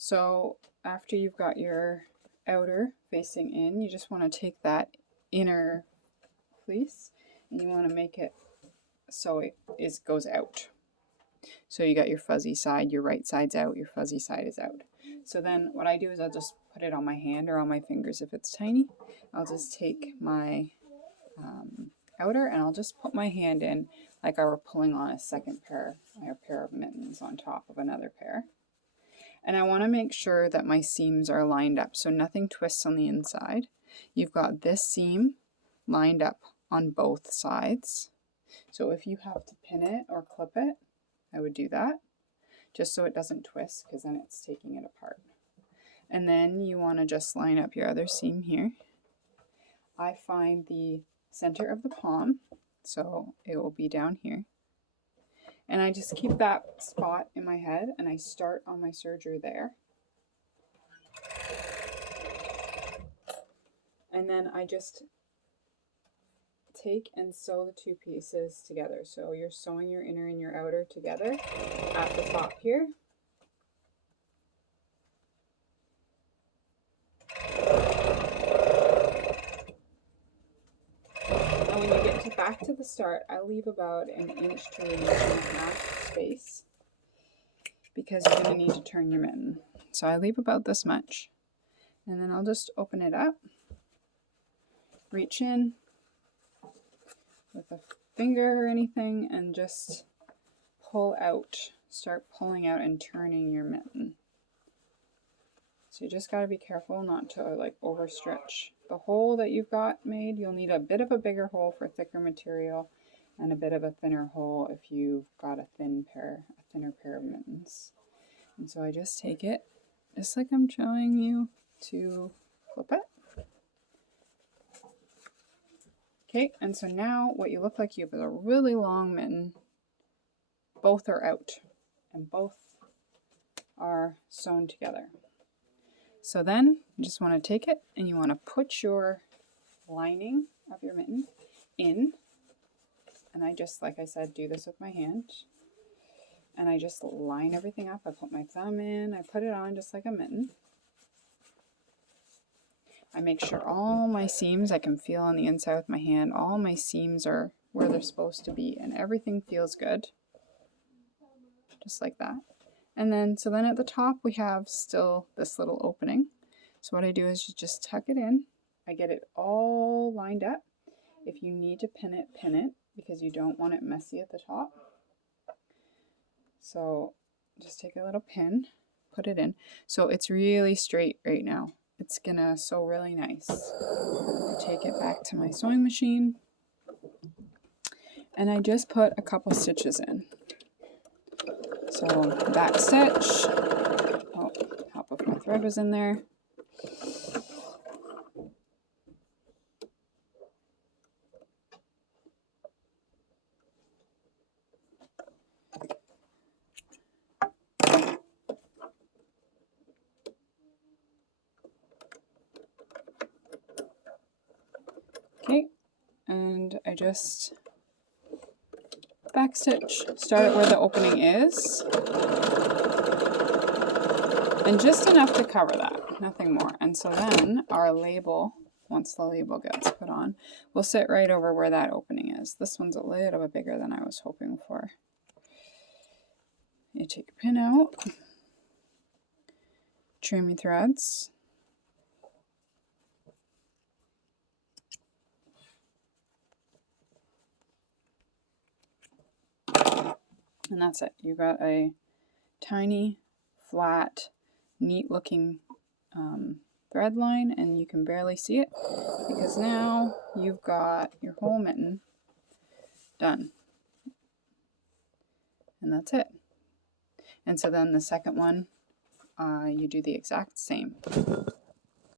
So after you've got your outer facing in, you just want to take that inner fleece and you want to make it so it goes out. So you got your fuzzy side, your right side's out, your fuzzy side is out. So then what I do is I'll just put it on my hand or on my fingers if it's tiny. I'll just take my outer and I'll just put my hand in like I were pulling on a second pair of mittens on top of another pair. And I want to make sure that my seams are lined up so nothing twists on the inside. You've got this seam lined up on both sides. So if you have to pin it or clip it, I would do that just so it doesn't twist because then it's taking it apart. And then you want to just line up your other seam here. I find the center of the palm, so it will be down here. And I just keep that spot in my head and I start on my serger there. And then I just take and sew the two pieces together. So you're sewing your inner and your outer together at the top here. And when you get back to the start, I leave about an inch to an inch and a half space because you're going to need to turn your mitten. So I leave about this much. And then I'll just open it up, reach in with a finger or anything and just pull out, start pulling out and turning your mitten. So you just got to be careful not to like overstretch the hole that you've got made. You'll need a bit of a bigger hole for thicker material and a bit of a thinner hole if you've got a thinner pair of mittens. And so I just take it, just like I'm showing you, to flip it. Okay, and so now what you look like you have is a really long mitten. Both are out and both are sewn together. So then you just want to take it and you want to put your lining of your mitten in. And I just, like I said, do this with my hand. And I just line everything up. I put my thumb in, I put it on just like a mitten. I make sure all my seams, I can feel on the inside with my hand, all my seams are where they're supposed to be and everything feels good. Just like that. And then, so then at the top we have still this little opening. So what I do is just tuck it in. I get it all lined up. If you need to pin it because you don't want it messy at the top. So just take a little pin, put it in. So it's really straight right now. It's gonna sew really nice. I take it back to my sewing machine and I just put a couple stitches in. So back stitch, oh, half of my thread was in there. Okay, and I just back stitch, start it where the opening is, and just enough to cover that, nothing more. And so then our label, once the label gets put on, will sit right over where that opening is. This one's a little bit bigger than I was hoping for. You take your pin out, trim your threads, and that's it. You've got a tiny, flat, neat looking thread line, and you can barely see it because now you've got your whole mitten done. And that's it. And so then the second one, you do the exact same.